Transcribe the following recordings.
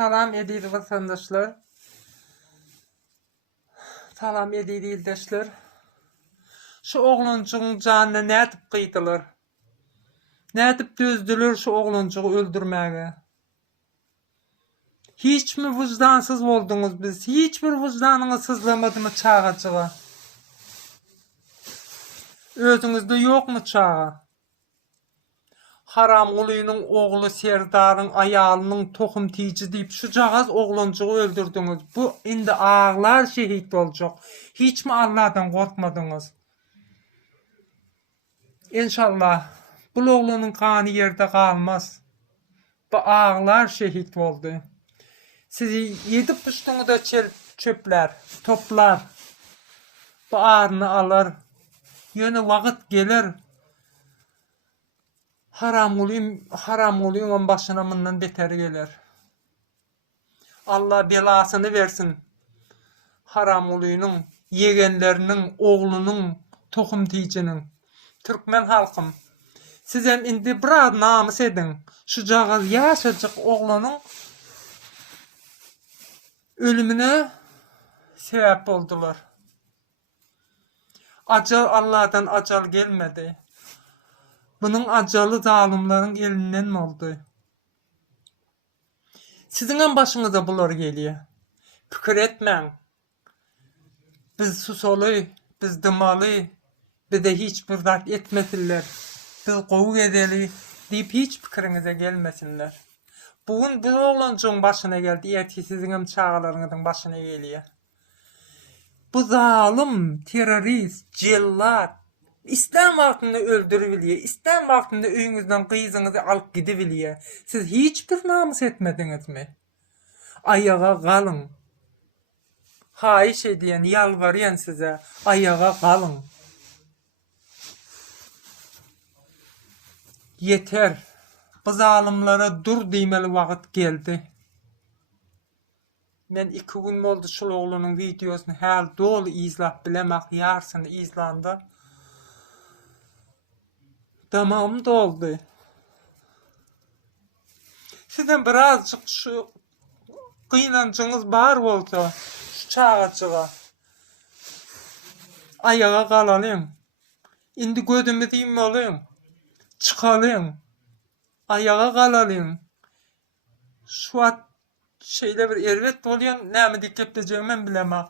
Salam ediydi vatandaşlar. Salam ediydi ildeşler. Şu oğluncuğun canına ne edip kıydılar? Ne edip dözdüler şu oğluncuğu öldürmeye? Hiç mi vicdansız oldunuz biz? Hiç bir vicdanınız sızlamadı mı çağacığa? Özünüzde yok mu çağa? Haram uluyunun oğlu Serdar'ın ayalının tohum tici deyip şu cağız oğluncuğu öldürdünüz. Bu indi ağlar şehit olacak. Hiç mi Allah'tan korkmadınız? İnşallah bu oğlunun kanı yerde kalmaz. Bu ağlar şehit oldu. Sizi yedip düştüğünü de çöpler, toplar. Bu ağrını alır. Yönü vakit gelir. Haram olayım on başına bundan beter gelir. Allah belasını versin. Haram olayının, yegenlerinin, oğlunun, tohum tiyicinin. Türkmen halkım. Sizem indi bir namus edin. Şu cağız yaşacık oğlunun ölümüne sebep oldular. Acal Allah'tan acal gelmedi. Bunun acalı zalimlerin elinden mi oldu? Sizin başınıza bunlar geliyor. Fikir etmeyin. Biz susalı, biz dımalı, bir de hiç bir zat etmesinler. Biz kovuk edeli deyip hiç fikrinize gelmesinler. Bugün bir oğlancığın başına geldi, ertesi sizin çağlarınızın başına geliyor. Bu zalim, terörist, cellat, İstem vaktinde öldürübiliyor, İstem vaktinde öyünüzden kıyızınızı alıp gidebiliyor. Siz hiçbir namus etmediniz mi? Ayağa kalın. Hayiş ediyen, yalvarıyan size, ayağa kalın. Yeter. Bu zalimlere dur demeli vakit geldi. Ben 2 gün oldu şu oğlunun videosunu her dolu izlap bilemek yarsını izlandı. Tamam doldu. Sizden birazcık şu kıynancınız bar olsa şu çağacığa ayağa kalalım. İndi gözümü diyeyim olayım. Çıkalım. Ayağa kalalım. Şu an şeyle bir ervet oluyor. Ne mi dikkat edeceğimi bilemek.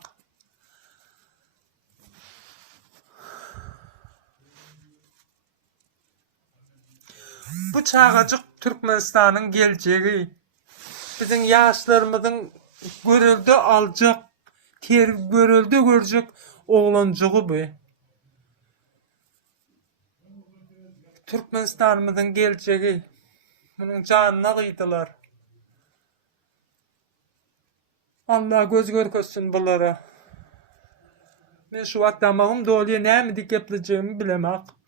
Bu çağacık Türkmenistan'ın geleceği. Bizim yaşlarımızın görüldü alacak, görüldü görecek oğlancuğu bu. Türkmenistan'ımızın geleceği. Bunun canına kıydılar. Allah göz görkösün bunlara. Ben şu adamım doluya ne mi dik yapılacağımı bilemek.